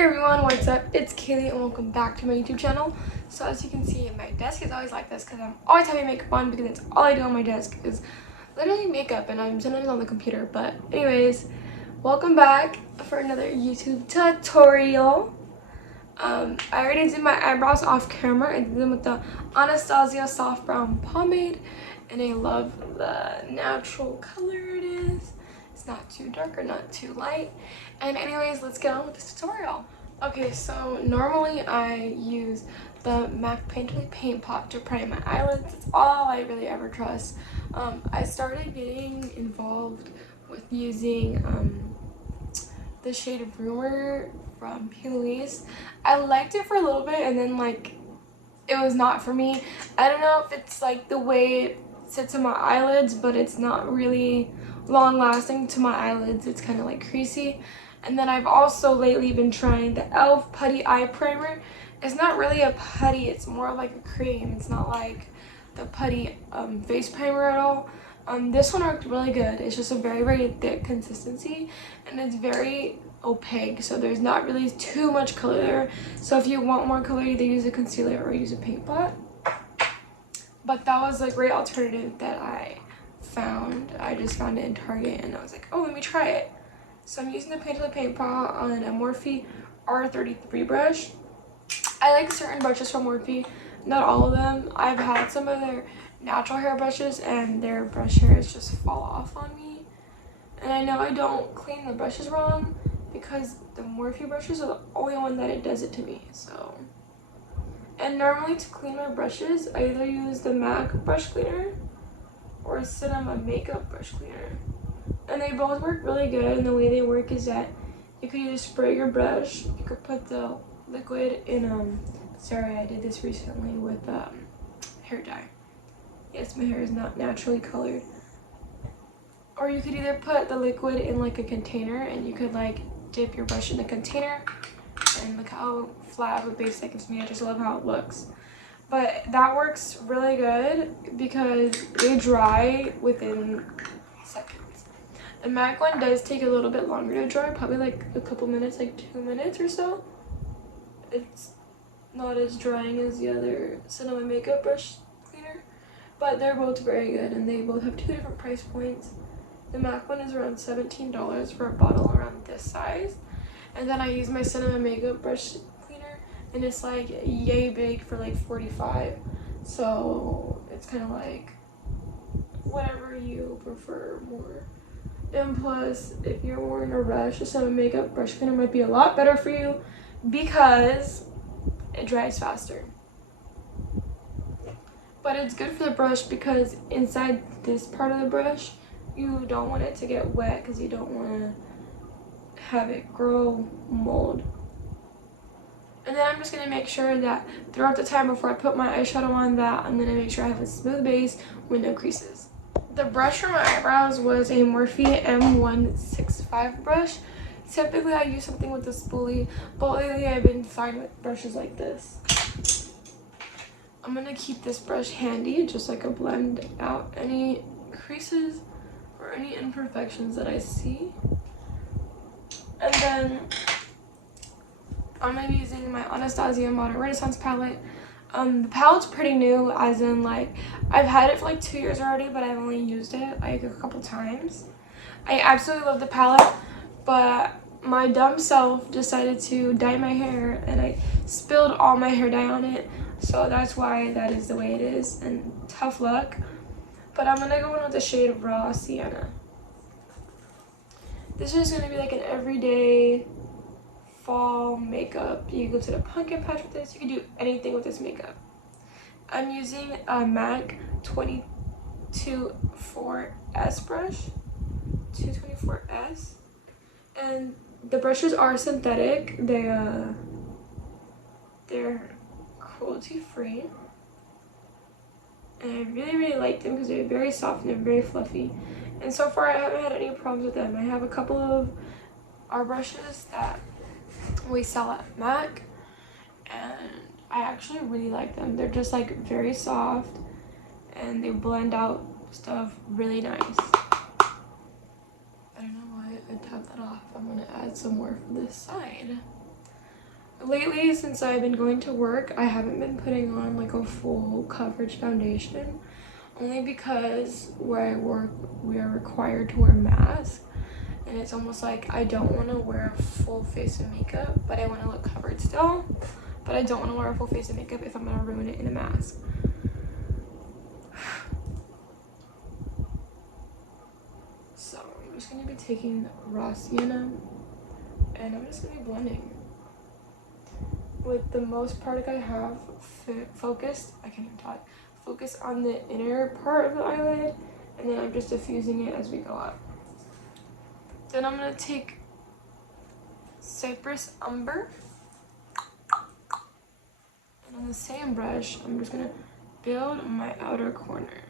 Hey everyone, what's up? It's Kaylee and welcome back to my YouTube channel. So as you can see, my desk is always like this because I'm always having makeup on because that's all I do on my desk is literally makeup, and I'm sometimes on the computer. But anyways, welcome back for another YouTube tutorial. I already did my eyebrows off camera. I did them with the Anastasia soft brown pomade, and I love the natural color it is. It's not too dark or not too light. And anyways, let's get on with this tutorial. Okay, so normally I use the MAC Paint Pot to prime my eyelids. It's all I really ever trust. I started getting involved with using the shade Rumor from Louise. I liked it for a little bit and then it was not for me. I don't know if it's like the way it sits on my eyelids, but it's not really long lasting to my eyelids. It's kind of like creasy. And then I've also lately been trying the e.l.f. Putty Eye Primer. It's not really a putty, it's more like a cream. It's not like the putty face primer at all. This one worked really good. It's just a very, very thick consistency, and it's very opaque, so there's not really too much color there. So if you want more color, either use a concealer or use a paint pot. But that was a great alternative that I found. I just found it in Target and I was like, oh, let me try it. So I'm using the paint pot on a Morphe R33 brush. I like certain brushes from Morphe, not all of them. I've had some of their natural hair brushes and their brush hairs just fall off on me. And I know I don't clean the brushes wrong because the Morphe brushes are the only one that it does it to me. So, and normally to clean my brushes, I either use the MAC brush cleaner or a Cinema makeup brush cleaner. And they both work really good, and the way they work is that you could either spray your brush, you could put the liquid in, sorry, I did this recently with hair dye. Yes, my hair is not naturally colored. Or you could either put the liquid in like a container and you could like dip your brush in the container, and look how flat of a base that gives me. I just love how it looks. But that works really good because they dry within seconds. The MAC one does take a little bit longer to dry, probably like a couple minutes, like 2 minutes or so. It's not as drying as the other Cinema makeup brush cleaner, but they're both very good, and they both have two different price points. The MAC one is around $17 for a bottle around this size, and then I use my Cinema makeup brush cleaner, and it's like yay big for like $45. So it's kind of like whatever you prefer more. And plus, if you're more in a rush, a Cinema makeup brush cleaner might be a lot better for you because it dries faster. But it's good for the brush because inside this part of the brush, you don't want it to get wet because you don't want to have it grow mold. And then I'm just going to make sure that throughout the time before I put my eyeshadow on that I'm going to make sure I have a smooth base with no creases. The brush for my eyebrows was a Morphe M165 brush. Typically I use something with a spoolie, but lately I've been fine with brushes like this. I'm going to keep this brush handy just so I can blend out any creases or any imperfections that I see. And then I'm going to be using my Anastasia Modern Renaissance palette. The palette's pretty new, as in like I've had it for like 2 years already, but I've only used it like a couple times. I absolutely love the palette, but my dumb self decided to dye my hair and I spilled all my hair dye on it, so that's why that is the way it is, and tough luck. But I'm gonna go in with the shade Raw Sienna. This is gonna be like an everyday fall makeup. You can go to the pumpkin patch with this. You can do anything with this makeup. I'm using a MAC 224S brush, 224S, and the brushes are synthetic. They're cruelty free, and I really, really like them because they're very soft and they're very fluffy. And so far I haven't had any problems with them. I have a couple of our brushes that we sell at MAC, and I actually really like them. They're just like very soft and they blend out stuff really nice. I don't know why I tapped that off. I'm gonna add some more for this side. lately, since I've been going to work, I haven't been putting on like a full coverage foundation, only because where I work we are required to wear masks, and it's almost like I don't want to wear a full face of makeup, but I want to look covered still, but I don't want to wear a full face of makeup if I'm going to ruin it in a mask. So I'm just going to be taking raw sienna, and I'm just going to be blending with the most product I have focused. I can't even talk. Focus on the inner part of the eyelid, and then I'm just diffusing it as we go up. Then I'm going to take Cypress Umber, and on the same brush I'm just going to build my outer corner.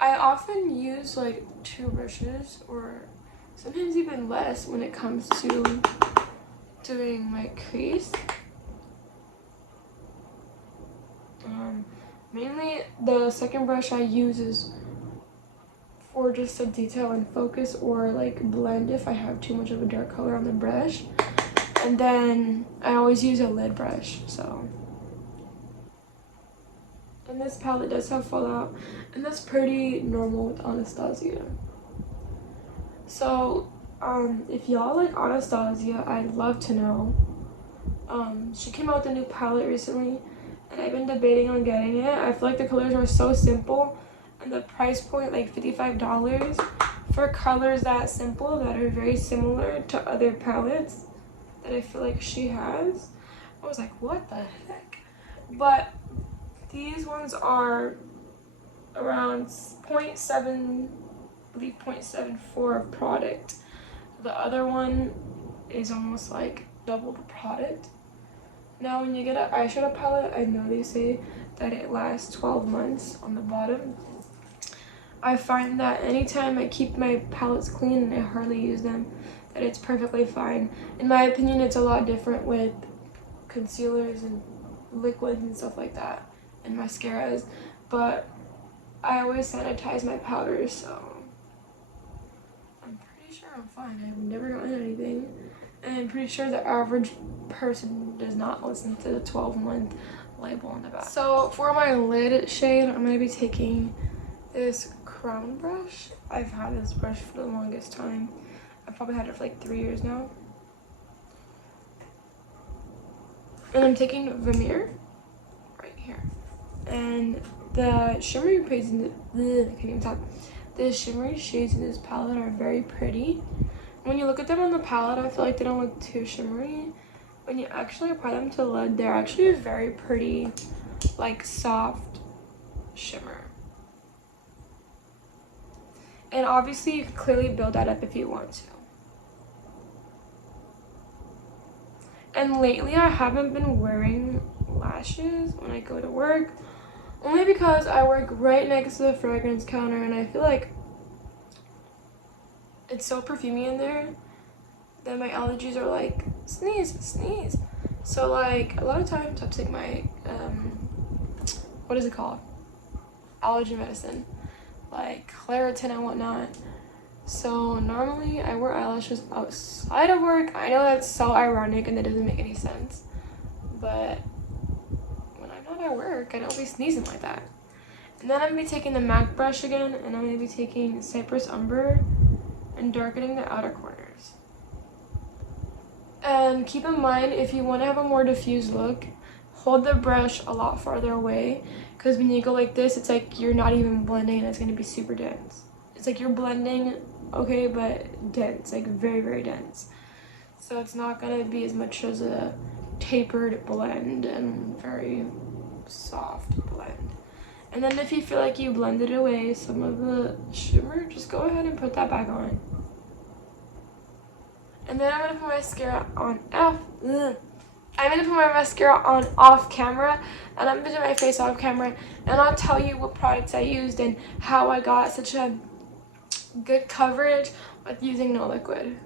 I often use like 2 brushes or sometimes even less when it comes to doing my crease. Mainly the second brush I use is for just a detail and focus, or like blend if I have too much of a dark color on the brush. And then I always use a lid brush. So, and this palette does have fallout, and that's pretty normal with Anastasia. So if y'all like Anastasia, I'd love to know. She came out with a new palette recently, and I've been debating on getting it. I feel like the colors are so simple, and the price point, like $55, for colors that simple that are very similar to other palettes that I feel like she has. I was like, what the heck? But these ones are around 0.7, I believe 0.74 of product. The other one is almost like double the product. Now when you get an eyeshadow palette, I know they say that it lasts 12 months on the bottom. I find that anytime I keep my palettes clean and I hardly use them, that it's perfectly fine. In my opinion, it's a lot different with concealers and liquids and stuff like that, and mascaras, but I always sanitize my powders, so I'm pretty sure I'm fine. I've never gotten anything, and I'm pretty sure the average person does not listen to the 12-month label on the back. So for my lid shade, I'm going to be taking this crown brush. I've had this brush for the longest time. I've probably had it for like 3 years now. And I'm taking Vermeer right here. And the shimmery shades in I can't even talk. The shimmery shades in this palette are very pretty. When you look at them on the palette, I feel like they don't look too shimmery. When you actually apply them to the lid, they're actually a very pretty, like, soft shimmer. And obviously you can clearly build that up if you want to. And lately I haven't been wearing lashes when I go to work, only because I work right next to the fragrance counter, and I feel like it's so perfumey in there that my allergies are like, sneeze, sneeze. So like a lot of times I have to take my what is it called, allergy medicine, like Claritin and whatnot. So normally I wear eyelashes outside of work. I know that's so ironic and that doesn't make any sense, but when I'm not at work, I don't be sneezing like that. And then I'm gonna be taking the MAC brush again, and I'm gonna be taking Cypress Umber and darkening the outer corners. And keep in mind, if you want to have a more diffused look, hold the brush a lot farther away, because when you go like this, it's like you're not even blending and it's going to be super dense. It's like you're blending, okay, but dense, like very, very dense. So it's not going to be as much as a tapered blend and very soft blend. And then if you feel like you blended away some of the shimmer, just go ahead and put that back on. And then I'm gonna put my mascara on off camera, and I'm gonna do my face off camera, and I'll tell you what products I used and how I got such a good coverage with using no liquid.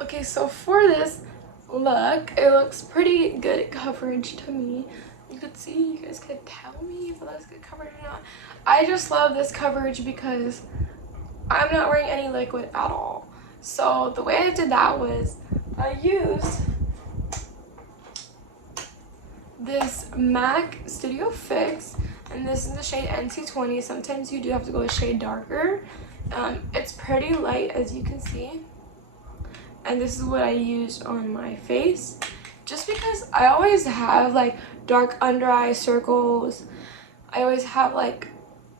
Okay, so for this look, it looks pretty good coverage to me. You could see, you guys could tell me if it looks good coverage or not. I just love this coverage because I'm not wearing any liquid at all. So the way I did that was I used this MAC Studio Fix, and this is the shade NC20. Sometimes you do have to go a shade darker. It's pretty light, as you can see, and this is what I used on my face, just because I always have like dark under eye circles. I always have like,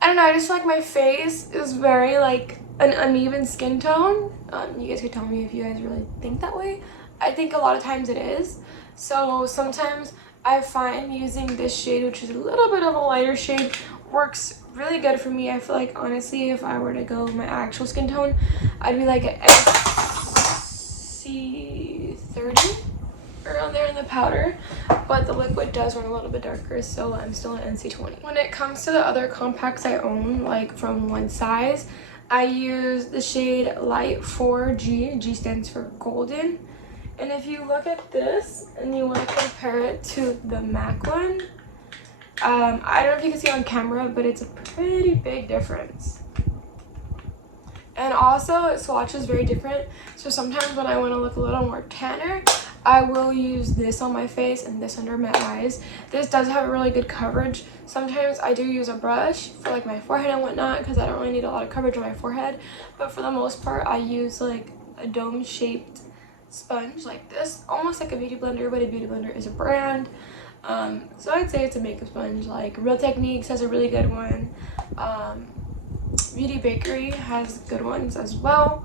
I don't know, I just feel like my face is very like an uneven skin tone. You guys could tell me if you guys really think that way. I think a lot of times it is. So sometimes I find using this shade, which is a little bit of a lighter shade, works really good for me. I feel like honestly, if I were to go with my actual skin tone, I'd be like an NC30 around there in the powder, but the liquid does run a little bit darker, so I'm still an NC20. When it comes to the other compacts I own, like from One Size, I use the shade Light 4G. G stands for golden. And if you look at this and you want to compare it to the MAC one, I don't know if you can see on camera, but it's a pretty big difference. And also it swatches very different, so sometimes when I want to look a little more tanner, I will use this on my face and this under my eyes. This does have really good coverage. Sometimes I do use a brush for like my forehead and whatnot, because I don't really need a lot of coverage on my forehead, but for the most part I use like a dome shaped sponge like this, almost like a beauty blender, but a beauty blender is a brand. So I'd say it's a makeup sponge. Like Real Techniques has a really good one. Beauty Bakery has good ones as well,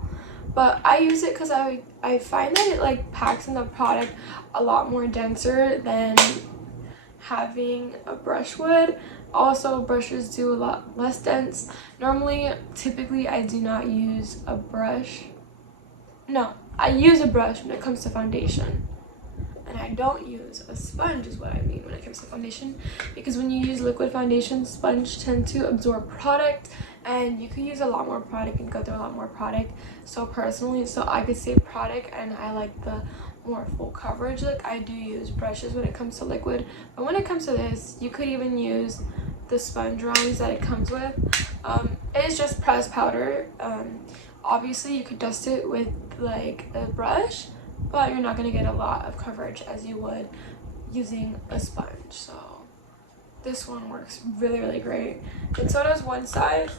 but I use it because I find that it like packs in the product a lot more denser than having a brush would. Also, brushes do a lot less dense. Typically I do not use a brush. No, I use a brush when it comes to foundation, and I don't use a sponge is what I mean when it comes to foundation, because when you use liquid foundation, sponge tend to absorb product, and you could use a lot more product and go through a lot more product. So personally, I could save product, and I like the more full coverage look. I do use brushes when it comes to liquid, but when it comes to this, you could even use the sponge rounds that it comes with. It is just pressed powder. Obviously you could dust it with like a brush, but you're not going to get a lot of coverage as you would using a sponge. So this one works really great, and so does One Size.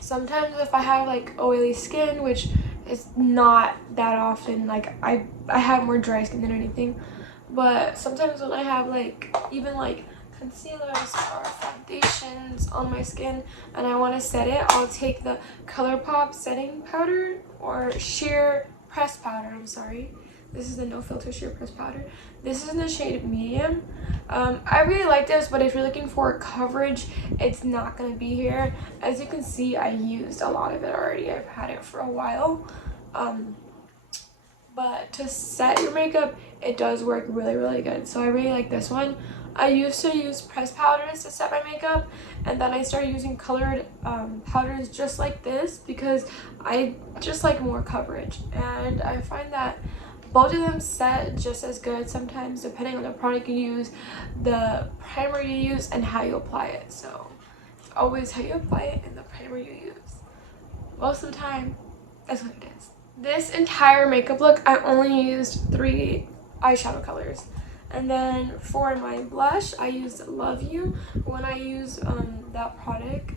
Sometimes if I have like oily skin, which is not that often, like I have more dry skin than anything, but sometimes when I have like even like concealers or foundations on my skin and I want to set it, I'll take the ColourPop setting powder or sheer pressed powder. I'm sorry, this is the no filter sheer pressed powder. This is in the shade medium. I really like this, but if you're looking for coverage, it's not going to be here. As you can see, I used a lot of it already. I've had it for a while. But to set your makeup, it does work really good. So I really like this one. I used to use pressed powders to set my makeup, and then I started using colored powders just like this because I just like more coverage, and I find that both of them set just as good sometimes, depending on the product you use, the primer you use, and how you apply it. So it's always how you apply it and the primer you use. Most of the time, that's what it is. This entire makeup look, I only used 3 eyeshadow colors. And then for my blush, I used Love You. When I use that product,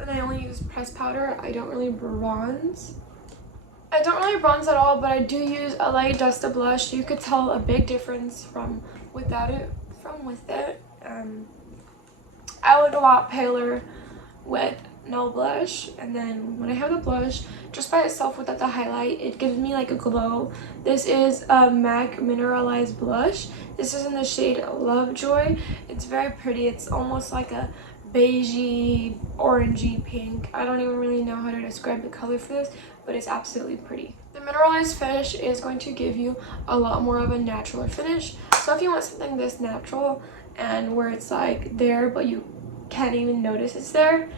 and I only use pressed powder, I don't really bronze. I don't really bronze at all, but I do use a light dusted blush. You could tell a big difference from without it from with it. I look a lot paler with no blush, and then when I have the blush just by itself without the highlight, it gives me like a glow. This is a MAC mineralized blush. This is in the shade Lovejoy. It's very pretty. It's almost like a beigey orangey pink. I don't even really know how to describe the color for this, but it's absolutely pretty. The mineralized finish is going to give you a lot more of a natural finish. So if you want something this natural and where it's like there but you can't even notice it's there,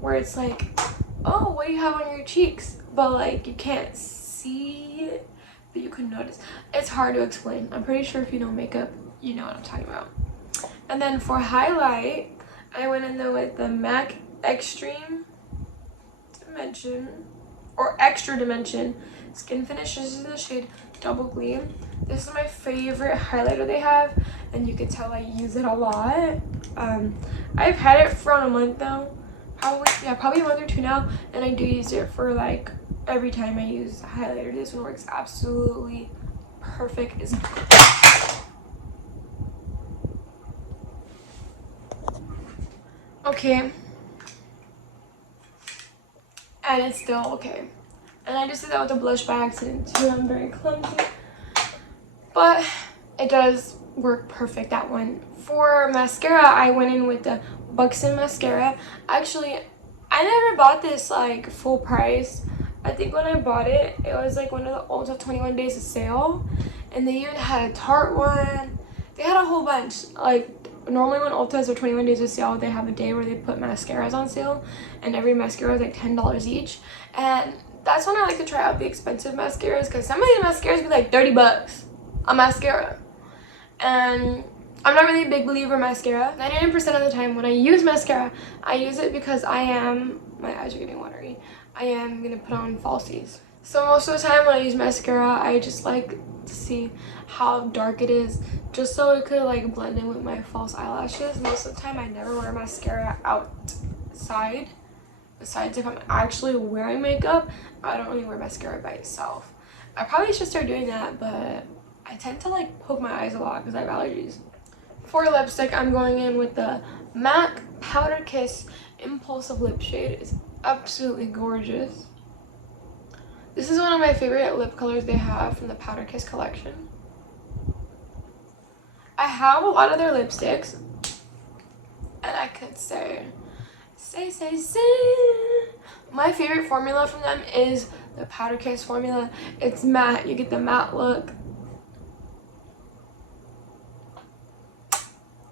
where it's like, oh, what do you have on your cheeks, but like you can't see it but you can notice. It's hard to explain. I'm pretty sure if you know makeup, you know what I'm talking about. And then for highlight, I went in there with the MAC Extreme Dimension. or Extra Dimension Skin Finish. This is the shade Double Gleam. This is my favorite highlighter they have, and you can tell I use it a lot. I've had it for a month though, probably a month or two now, and I do use it for like every time I use a highlighter. This one works absolutely perfect. Okay, and it's still okay. And I just did that with a blush by accident too. I'm very clumsy, but it does work perfect, that one. For mascara, I went in with the Buxton mascara. Actually, I never bought this like full price. I think when I bought it, it was like one of the Ulta 21 days of sale, and they even had a Tarte one. They had a whole bunch. Like normally when Ulta's or 21 days of sale, they have a day where they put mascaras on sale, and every mascara is like $10 each. And that's when I like to try out the expensive mascaras, because some of these mascaras be like 30 bucks a mascara. And I'm not really a big believer in mascara. 99% of the time when I use mascara, I use it because my eyes are getting watery, I am going to put on falsies. So most of the time when I use mascara, I just like to see how dark it is, just so it could like blend in with my false eyelashes. Most of the time I never wear mascara outside. Besides if I'm actually wearing makeup, I don't really wear mascara by itself. I probably should start doing that, but I tend to like poke my eyes a lot because I have allergies. For lipstick, I'm going in with the MAC Powder Kiss Impulsive Lip Shade. It's absolutely gorgeous. This is one of my favorite lip colors they have from the Powder Kiss collection. I have a lot of their lipsticks, and I could say my favorite formula from them is the Powder Kiss formula. It's matte. You get the matte look.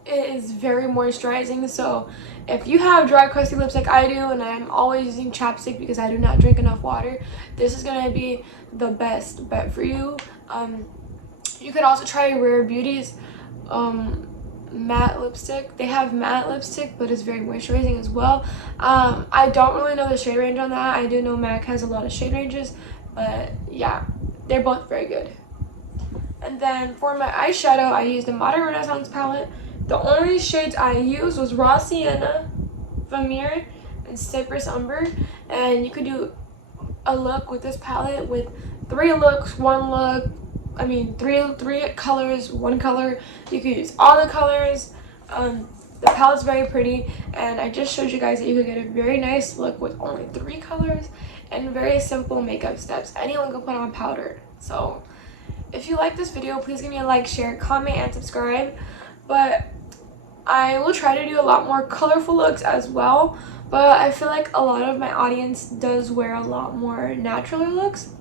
It is very moisturizing, so if you have dry, crusty lips like I do, and I'm always using chapstick because I do not drink enough water, this is going to be the best bet for you. You could also try Rare Beauty's matte lipstick. They have matte lipstick, but it's very moisturizing as well. I don't really know the shade range on that. I do know MAC has a lot of shade ranges, but yeah, they're both very good. And then for my eyeshadow, I used the Modern Renaissance palette. The only shades I used was Raw Sienna, Vermeer, and Cypress Umber. And you could do a look with this palette with three colors, one color. You could use all the colors. The palette's very pretty, and I just showed you guys that you could get a very nice look with only 3 colors and very simple makeup steps. Anyone can put on powder. So if you like this video, please give me a like, share, comment, and subscribe. But I will try to do a lot more colorful looks as well, but I feel like a lot of my audience does wear a lot more natural looks.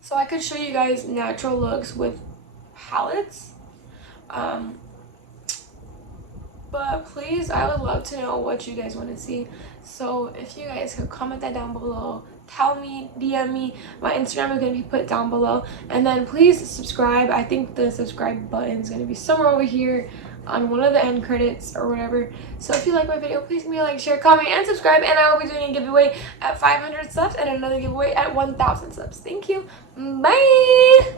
So I could show you guys natural looks with palettes. But please, I would love to know what you guys want to see. So if you guys could comment that down below, tell me, DM me. My Instagram is going to be put down below. And then please subscribe. I think the subscribe button is going to be somewhere over here on one of the end credits or whatever. So if you like my video, please give me a like, share, comment, and subscribe. And I will be doing a giveaway at 500 subs and another giveaway at 1,000 subs. Thank you. Bye.